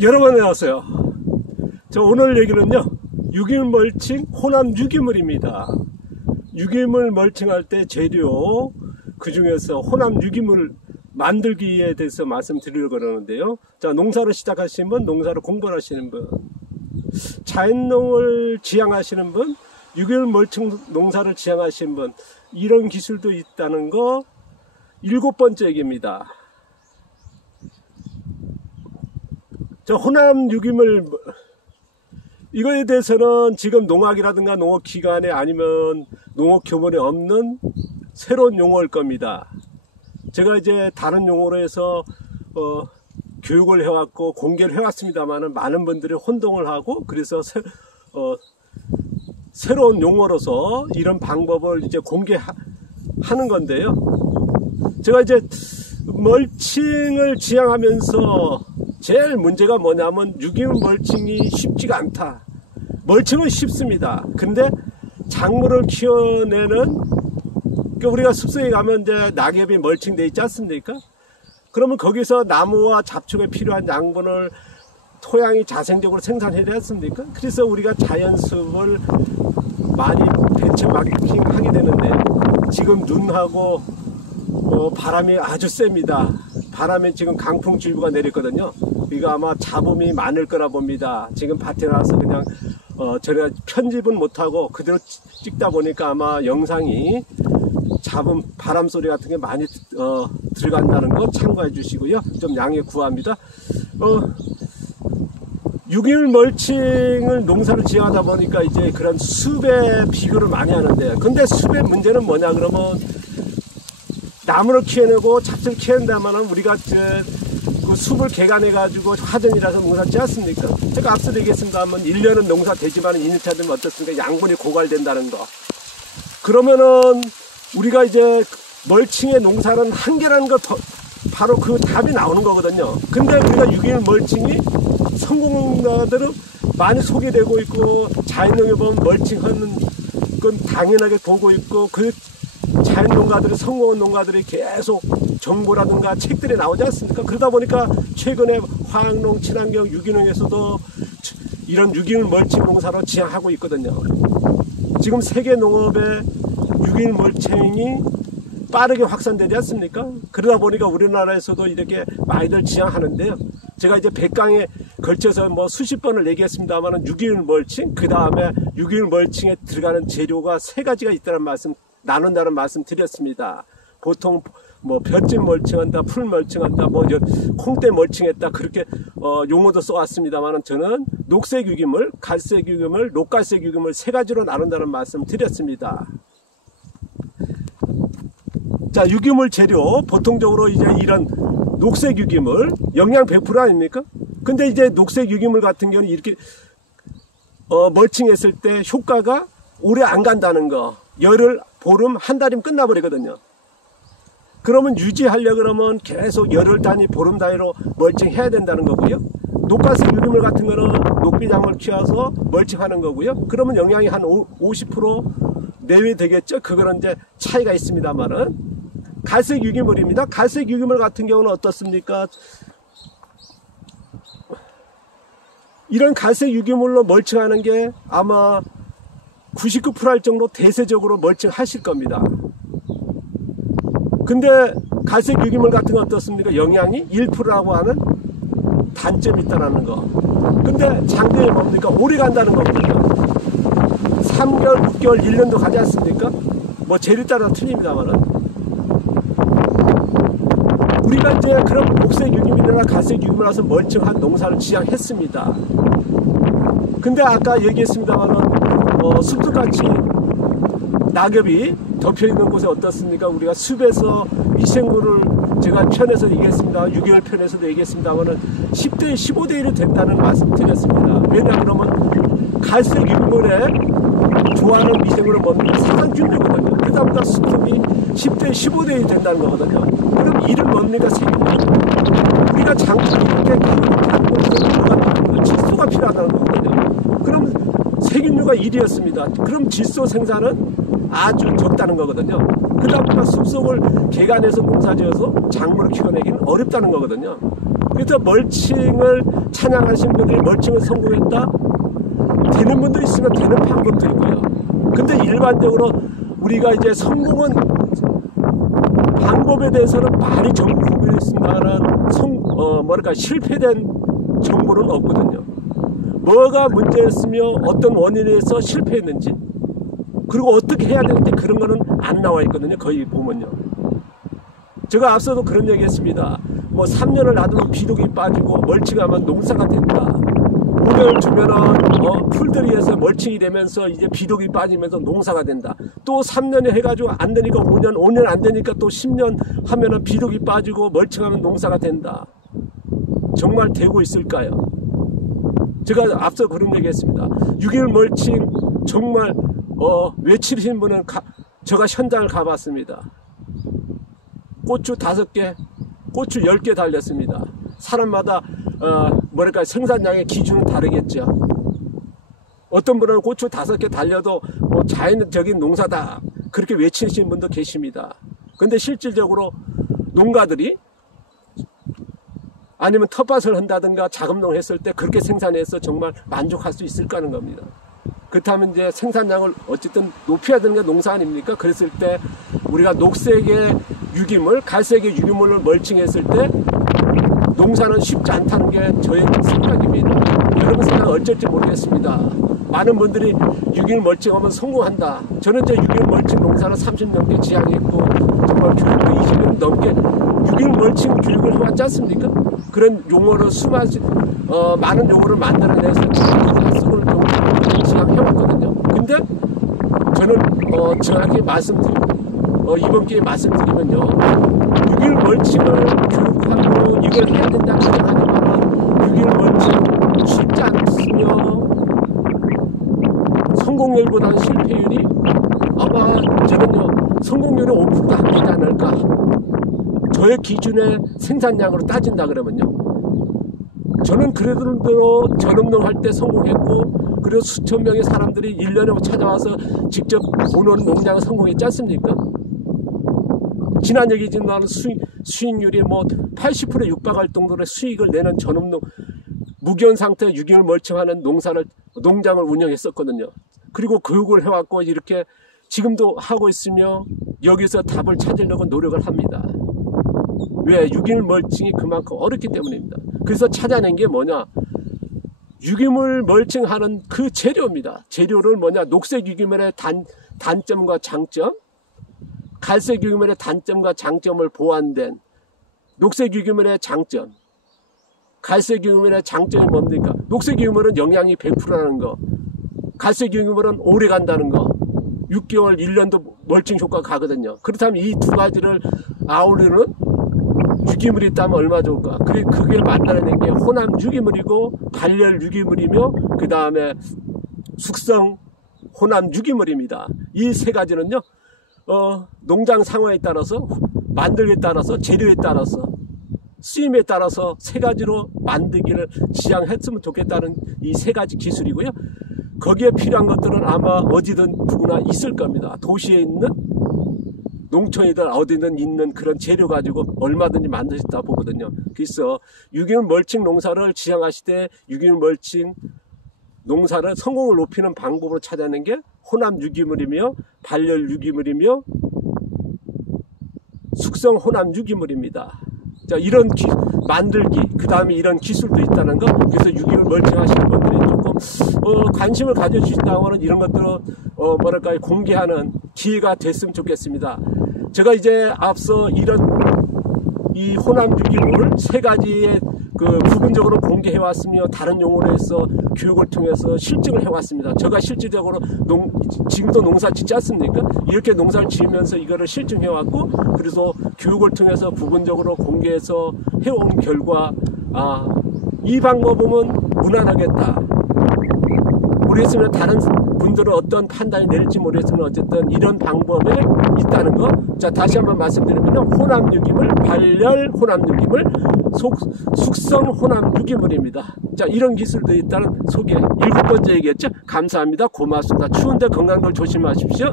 여러분 안녕하세요. 저 오늘 얘기는요, 유기물 멀칭, 호남 유기물입니다. 유기물 멀칭할 때 재료, 그 중에서 호남 유기물 만들기에 대해서 말씀드리려고 그러는데요. 자, 농사를 시작하시는 분, 농사를 공부하시는 분, 자연농을 지향하시는 분, 유기물 멀칭 농사를 지향하시는 분, 이런 기술도 있다는 거 7번째 얘기입니다. 저 호남 유기물, 이거에 대해서는 지금 농학이라든가 농업기관에 아니면 농업교문에 없는 새로운 용어일 겁니다. 제가 이제 다른 용어로 해서 교육을 해왔고 공개를 해왔습니다만 많은 분들이 혼동을 하고, 그래서 새로운 용어로서 이런 방법을 이제 공개하는 건데요. 제가 이제 멀칭을 지향하면서 제일 문제가 뭐냐면 유기물 멀칭이 쉽지가 않다. 멀칭은 쉽습니다. 근데 작물을 키워내는, 우리가 숲속에 가면 이제 낙엽이 멀칭되어 있지 않습니까? 그러면 거기서 나무와 잡초에 필요한 양분을 토양이 자생적으로 생산해야 되지 않습니까? 그래서 우리가 자연숲을 많이 배치 마케팅하게 되는데, 지금 눈하고 바람이 아주 셉니다. 바람에 지금 강풍주의보가 내렸거든요. 이거 아마 잡음이 많을 거라 봅니다. 지금 밭에 나와서 그냥 제가 편집은 못하고 그대로 찍다 보니까 아마 영상이 잡음, 바람 소리 같은 게 많이 들어간다는 거 참고해 주시고요. 좀 양해 구합니다. 유기물 멀칭을 농사를 지어하다 보니까 이제 그런 숲에 비교를 많이 하는데, 근데 숲의 문제는 뭐냐 그러면, 나무를 키워내고 잡초를 키워낸다면 우리가 그 숲을 개간해 가지고 화전이라서 농사 짓지 않습니까? 제가 앞서 얘기했습니다만 1년은 농사 되지만 2년차 되면 어떻습니까? 양분이 고갈된다는 거. 그러면은 우리가 이제 멀칭의 농사는 한계라는 거, 바로 그 답이 나오는 거거든요. 근데 우리가 유기물 멀칭이 성공자들은 많이 소개되고 있고, 자연농에 보면 멀칭하는 건 당연하게 보고 있고, 그 자연농가들이, 성공한 농가들이 계속 정보라든가 책들이 나오지 않습니까? 그러다 보니까 최근에 화학농, 친환경, 유기농에서도 이런 유기물 멀칭 농사로 지향하고 있거든요. 지금 세계 농업의 유기물 멀칭이 빠르게 확산되지 않습니까? 그러다 보니까 우리나라에서도 이렇게 많이들 지향하는데요. 제가 이제 100강에 걸쳐서 뭐 수십 번을 얘기했습니다만, 유기물 멀칭, 그 다음에 유기물 멀칭에 들어가는 재료가 3가지가 있다는 말씀, 나눈다는 말씀 드렸습니다. 보통 뭐 볏짚 멀칭한다, 풀 멀칭한다, 뭐 콩대 멀칭했다, 그렇게 용어도 써왔습니다만, 저는 녹색 유기물, 갈색 유기물, 녹갈색 유기물 3가지로 나눈다는 말씀 드렸습니다. 자, 유기물 재료, 보통적으로 이제 이런 녹색 유기물, 영양 100% 아닙니까? 근데 이제 녹색 유기물 같은 경우는 이렇게 멀칭했을 때 효과가 오래 안 간다는 거. 열흘, 보름, 한 달이면 끝나버리거든요. 그러면 유지하려고 그러면 계속 열흘 단위, 보름 단위로 멀칭해야 된다는 거고요. 녹갈색 유기물 같은 거는 녹비장을 키워서 멀칭하는 거고요. 그러면 영양이 한 50% 내외 되겠죠. 그거는 이제 차이가 있습니다만은. 갈색 유기물입니다. 갈색 유기물 같은 경우는 어떻습니까? 이런 갈색 유기물로 멀칭하는 게 아마 99% 할 정도 대세적으로 멀칭하실 겁니다. 근데 갈색 유기물 같은 건 어떻습니까? 영양이 1%라고 하는 단점이 있다는 거. 근데 장점이 뭡니까? 오래 간다는 거거든요. 3개월, 6개월, 1년도 가지 않습니까? 뭐 재료 따라 틀립니다만은. 우리가 이제 그런 녹색 유기물이나 갈색 유기물이라서 멀칭한 농사를 지향했습니다. 근데 아까 얘기했습니다만은 숲속같이 낙엽이 덮여있는 곳에 어떻습니까? 우리가 숲에서 미생물을, 제가 편에서 얘기했습니다. 6개월 편에서도 얘기했습니다만은 10대 15대 1이 된다는 말씀 드렸습니다. 왜냐 그러면 갈색 유기물에 좋아하는 미생물은 뭡니까? 산화균이거든요. 그러다 보니까 숲속이 10대 15대 1이 된다는 거거든요. 그럼 이름 뭡니까? 세균. 우리가 장수를 이렇게 키우고 질소가 필요하다는 거거든요. 그럼 세균류가 1이었습니다. 그럼 질소 생산은 아주 적다는 거거든요. 그 다음에 숲속을 개간해서 농사지어서 작물을 키워내기는 어렵다는 거거든요. 그래서 멀칭을 찬양하신 분들이 멀칭을 성공했다? 되는 분도 있으면 되는 방법도 있고요. 근데 일반적으로 우리가 이제 성공은 방법에 대해서는 많이 정보가 있습니다만 실패된 정보는 없거든요. 뭐가 문제였으며 어떤 원인에서 실패했는지 그리고 어떻게 해야 되는지 그런 거는 안 나와 있거든요. 거의 보면요. 제가 앞서도 그런 얘기 했습니다. 뭐 3년을 놔두면 비독이 빠지고 멀칭하면 농사가 된다. 5년을 주면은 풀들이에서 멀칭이 되면서 이제 비독이 빠지면서 농사가 된다. 또 3년에 해가지고 안 되니까 5년 안 되니까 또 10년 하면은 비독이 빠지고 멀칭하면 농사가 된다. 정말 되고 있을까요? 제가 앞서 그런 얘기 했습니다. 6일 멀칭 정말 외치신 분은 제가 현장을 가봤습니다. 고추 5개, 고추 10개 달렸습니다. 사람마다 생산량의 기준은 다르겠죠. 어떤 분은 고추 5개 달려도 자연적인 농사다 그렇게 외치시는 분도 계십니다. 근데 실질적으로 농가들이 아니면 텃밭을 한다든가 자금농 했을 때 그렇게 생산해서 정말 만족할 수 있을까 하는 겁니다. 그렇다면 이제 생산량을 어쨌든 높여야 되는 게 농사 아닙니까? 그랬을 때 우리가 녹색의 유기물, 갈색의 유기물을 멀칭했을 때 농사는 쉽지 않다는 게 저의 생각입니다. 여러분 생각 어쩔지 모르겠습니다. 많은 분들이 6일 멀칭하면 성공한다. 저는 이제 6일 멀칭 농사를 30년 넘게 지향했고 정말 교육도 20년 넘게 6일 멀칭 교육을 해왔지 않습니까? 그런 용어를 많은 용어를 만들어내서 학습을 지향해왔거든요. 근데 저는 정확히 이번 기회에 말씀드리면요. 6일 멀칭을 교육하고 이걸 해야 된다고 생각하지만 6일 멀칭 쉽지 않으며 성공률보다는 실패율이 아마 저는요 성공률이 5%도 안 되지 않을까. 저의 기준의 생산량으로 따진다 그러면요. 저는 그래도 전업농 할 때 성공했고 그리고 수천 명의 사람들이 1년에 찾아와서 직접 보는 농장을 성공했지 않습니까? 지난 얘기지만 수익률이 80%에 육박할 정도의 수익을 내는 전업농 무견 상태 6일 멀칭하는 농장을 운영했었거든요. 그리고 교육을 해왔고 이렇게 지금도 하고 있으며 여기서 답을 찾으려고 노력을 합니다. 왜? 6일 멀칭이 그만큼 어렵기 때문입니다. 그래서 찾아낸 게 뭐냐? 유기물 멀칭하는 그 재료입니다. 재료를 녹색 유기물의 단점과 장점, 갈색 유기물의 단점과 장점을 보완된 녹색 유기물의 장점, 갈색 유기물의 장점이 뭡니까? 녹색 유기물은 영양이 100%라는 거, 갈색 유기물은 오래 간다는 거, 6개월, 1년도 멀칭 효과가 가거든요. 그렇다면 이 두 가지를 아우르는 유기물이 있다면 얼마나 좋을까? 그게 만들어낸 게 혼합 유기물이고 발열 유기물이며 그 다음에 숙성 혼합 유기물입니다. 이 세 가지는요. 농장 상황에 따라서 만들기에 따라서 재료에 따라서 쓰임에 따라서 세 가지로 만들기를 지향했으면 좋겠다는 이 세 가지 기술이고요. 거기에 필요한 것들은 아마 어디든 누구나 있을 겁니다. 도시에 있는 농촌이든 어디든 있는 그런 재료 가지고 얼마든지 만들 수 있다 보거든요. 그래서 유기물 멀칭 농사를 지향하실 때 유기물 멀칭 농사를 성공을 높이는 방법으로 찾아낸 게 혼합 유기물이며 발열 유기물이며 숙성 혼합 유기물입니다. 자, 이런 만들기, 그 다음에 이런 기술도 있다는 거. 그래서 유기물 멀칭 하시는 분들이 조금 관심을 가져주신다면 이런 것들을 공개하는 기회가 됐으면 좋겠습니다. 제가 이제 앞서 이 혼합 유기물 세 가지의 부분적으로 공개해왔으며 다른 용어로 해서 교육을 통해서 실증을 해왔습니다. 제가 실질적으로 지금도 농사 짓지 않습니까? 이렇게 농사를 지으면서 이거를 실증해왔고 그래서 교육을 통해서 부분적으로 공개해서 해온 결과 이 방법은 무난하겠다. 모르겠으면 다른 분들은 어떤 판단이 내릴지 모르겠으면 어쨌든 이런 방법에 있다는 거. 자, 다시 한번 말씀드리면 혼합 유기물, 발열 혼합 유기물, 숙성 혼합 유기물입니다. 자, 이런 기술도 있다는 소개 7번째 얘기했죠. 감사합니다. 고맙습니다. 추운데 건강들 조심하십시오.